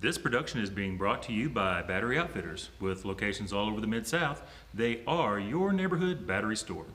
This production is being brought to you by Battery Outfitters, with locations all over the Mid-South. They are your neighborhood battery store.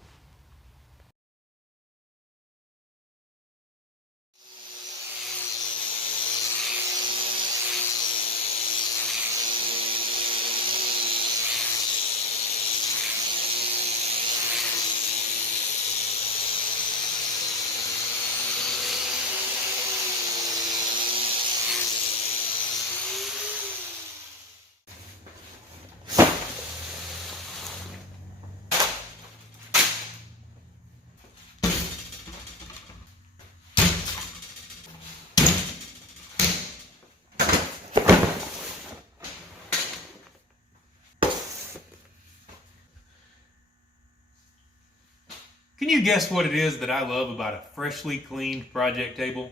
Can you guess what it is that I love about a freshly cleaned project table?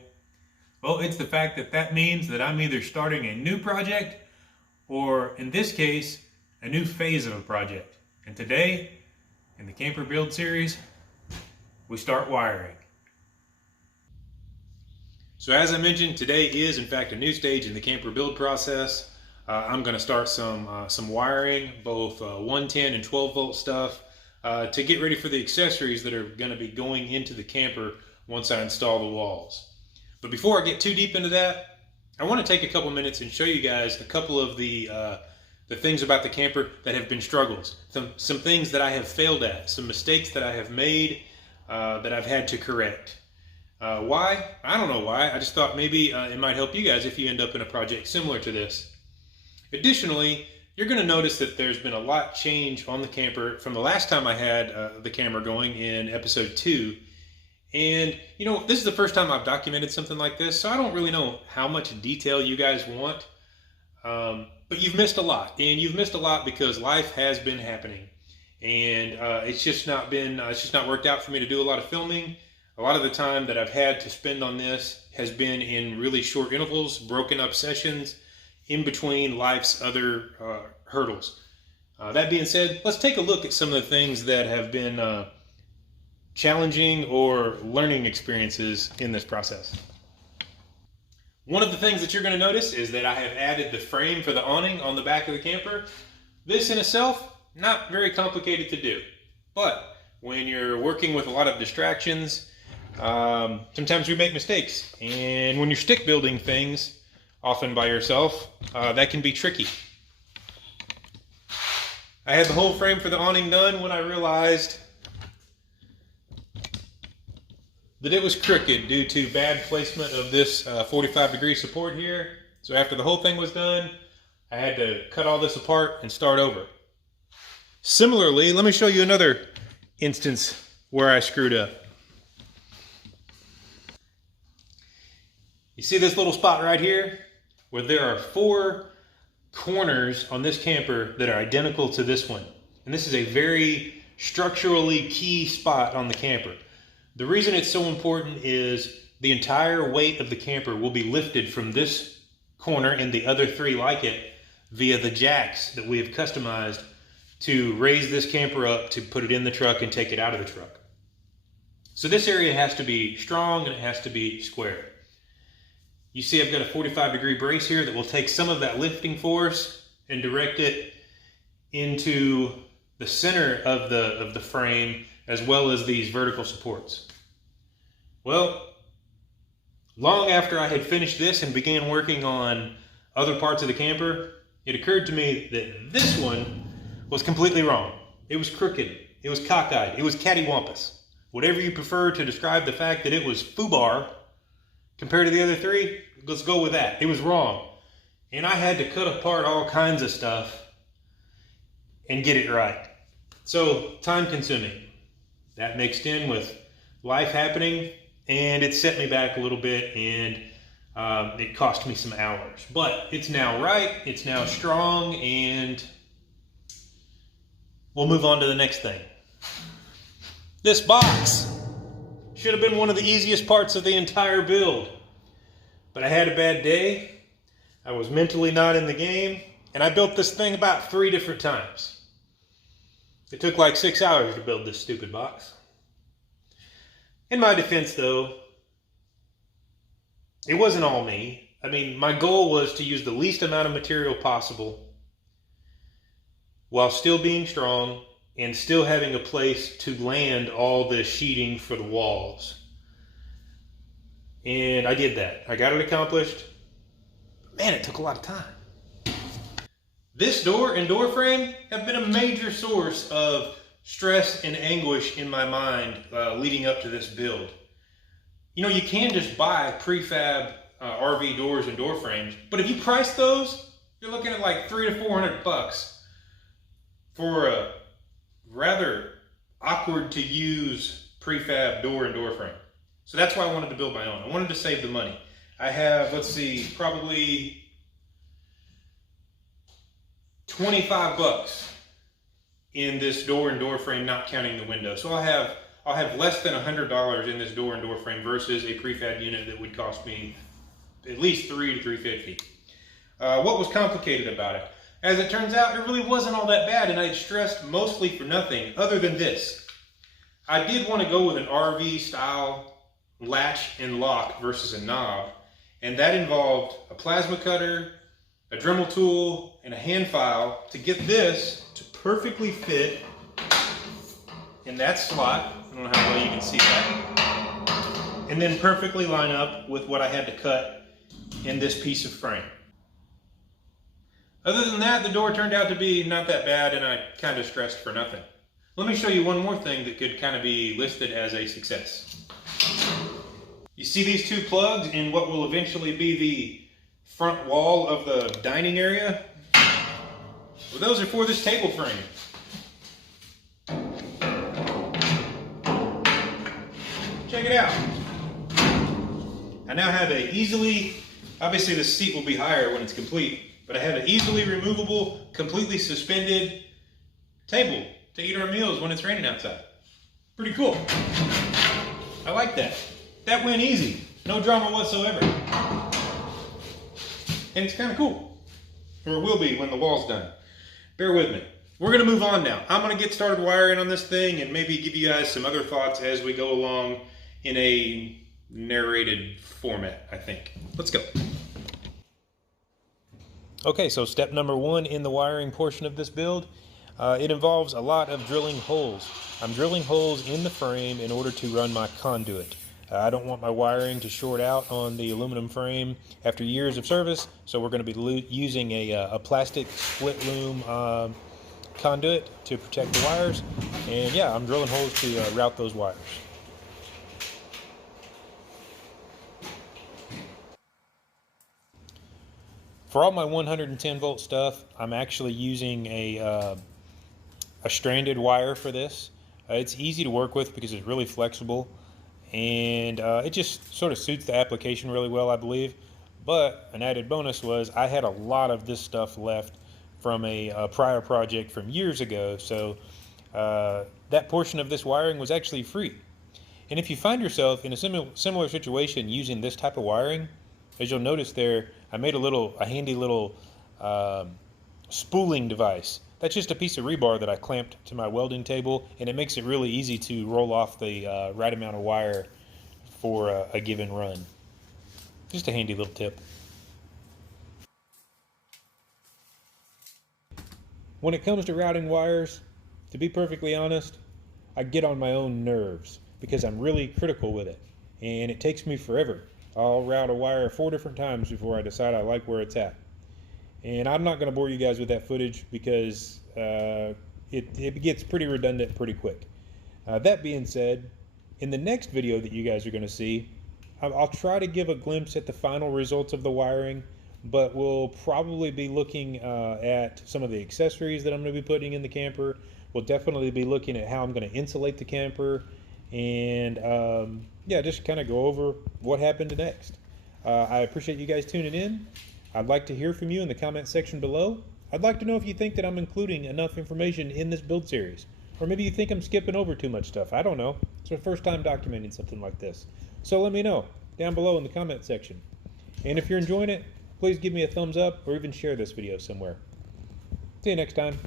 Well, it's the fact that that means that I'm either starting a new project or, in this case, a new phase of a project. And today, in the Camper Build series, we start wiring. So as I mentioned, today is in fact a new stage in the Camper Build process. I'm going to start some wiring, both 110 and 12 volt stuff, to get ready for the accessories that are going to be going into the camper once I install the walls. But before I get too deep into that, I want to take a couple minutes and show you guys a couple of the things about the camper that have been struggles. Some things that I have failed at, some mistakes that I have made that I've had to correct. Why? I don't know why. I just thought maybe it might help you guys if you end up in a project similar to this. Additionally, you're going to notice that there's been a lot change on the camper from the last time I had the camera going in episode 2. And, you know, this is the first time I've documented something like this, so I don't really know how much detail you guys want. But you've missed a lot, and you've missed a lot because life has been happening. And it's just not worked out for me to do a lot of filming. A lot of the time that I've had to spend on this has been in really short intervals, broken up sessions, in between life's other hurdles. That being said, let's take a look at some of the things that have been challenging or learning experiences in this process. One of the things that you're going to notice is that I have added the frame for the awning on the back of the camper. This in itself, not very complicated to do. But when you're working with a lot of distractions, sometimes we make mistakes. And when you're stick building things, often by yourself, that can be tricky. I had the whole frame for the awning done when I realized that it was crooked due to bad placement of this 45-degree support here. So after the whole thing was done, I had to cut all this apart and start over. Similarly, let me show you another instance where I screwed up. You see this little spot right here where there are 4 corners on this camper that are identical to this one. And this is a very structurally key spot on the camper. The reason it's so important is the entire weight of the camper will be lifted from this corner and the other 3 like it via the jacks that we have customized to raise this camper up to put it in the truck and take it out of the truck. So this area has to be strong and it has to be square. You see I've got a 45-degree brace here that will take some of that lifting force and direct it into the center of the frame as well as these vertical supports. Well, long after I had finished this and began working on other parts of the camper, it occurred to me that this one was completely wrong. It was crooked, it was cockeyed, it was cattywampus. Whatever you prefer to describe the fact that it was foobar compared to the other 3, let's go with that. It was wrong. And I had to cut apart all kinds of stuff and get it right. So, time consuming. That mixed in with life happening, and it set me back a little bit, and it cost me some hours. But it's now right, it's now strong, and we'll move on to the next thing. This box should have been one of the easiest parts of the entire build. But I had a bad day, I was mentally not in the game, and I built this thing about 3 different times. It took like 6 hours to build this stupid box. In my defense though, it wasn't all me. I mean, my goal was to use the least amount of material possible while still being strong and still having a place to land all the sheeting for the walls. And I did that. I got it accomplished. Man, it took a lot of time. This door and door frame have been a major source of stress and anguish in my mind leading up to this build. You know, you can just buy prefab RV doors and door frames, but if you price those, you're looking at like $300 to $400 for a rather awkward to use prefab door and door frame. So that's why I wanted to build my own. I wanted to save the money. I have, let's see, probably $25 in this door and door frame, not counting the window. So I'll have less than $100 in this door and door frame versus a prefab unit that would cost me at least $300 to $350. What was complicated about it? As it turns out, it really wasn't all that bad, and I had stressed mostly for nothing other than this. I did want to go with an RV style latch and lock versus a knob, and that involved a plasma cutter, a Dremel tool, and a hand file to get this to perfectly fit in that slot. I don't know how well you can see that. And then perfectly line up with what I had to cut in this piece of frame. Other than that, the door turned out to be not that bad, and I kind of stressed for nothing. Let me show you one more thing that could kind of be listed as a success. You see these two plugs in what will eventually be the front wall of the dining area? Well, those are for this table frame. Check it out. I now have obviously the seat will be higher when it's complete, but I have an easily removable, completely suspended table to eat our meals when it's raining outside. Pretty cool. I like that. That went easy. No drama whatsoever. And it's kind of cool. Or it will be when the wall's done. Bear with me. We're going to move on now. I'm going to get started wiring on this thing and maybe give you guys some other thoughts as we go along in a narrated format, I think. Let's go. Okay, so step number one in the wiring portion of this build, it involves a lot of drilling holes. I'm drilling holes in the frame in order to run my conduit. I don't want my wiring to short out on the aluminum frame after years of service, so we're going to be using a plastic split loom conduit to protect the wires. And yeah, I'm drilling holes to route those wires. For all my 110 volt stuff, I'm actually using a stranded wire for this. It's easy to work with because it's really flexible, and it just sort of suits the application really well, I believe. But an added bonus was I had a lot of this stuff left from a prior project from years ago, so that portion of this wiring was actually free. And if you find yourself in a similar situation using this type of wiring, as you'll notice there, I made a handy little spooling device. That's just a piece of rebar that I clamped to my welding table, and it makes it really easy to roll off the right amount of wire for a given run. Just a handy little tip. When it comes to routing wires, to be perfectly honest, I get on my own nerves because I'm really critical with it, and it takes me forever. I'll route a wire 4 different times before I decide I like where it's at. And I'm not going to bore you guys with that footage because it gets pretty redundant pretty quick. That being said, in the next video that you guys are going to see, I'll try to give a glimpse at the final results of the wiring, but we'll probably be looking at some of the accessories that I'm going to be putting in the camper. We'll definitely be looking at how I'm going to insulate the camper, and yeah, just kind of go over what happened next. I appreciate you guys tuning in. I'd like to hear from you in the comment section below. I'd like to know if you think that I'm including enough information in this build series, or maybe you think I'm skipping over too much stuff. I don't know. It's my first time documenting something like this. So let me know down below in the comment section. And if you're enjoying it, please give me a thumbs up or even share this video somewhere. See you next time.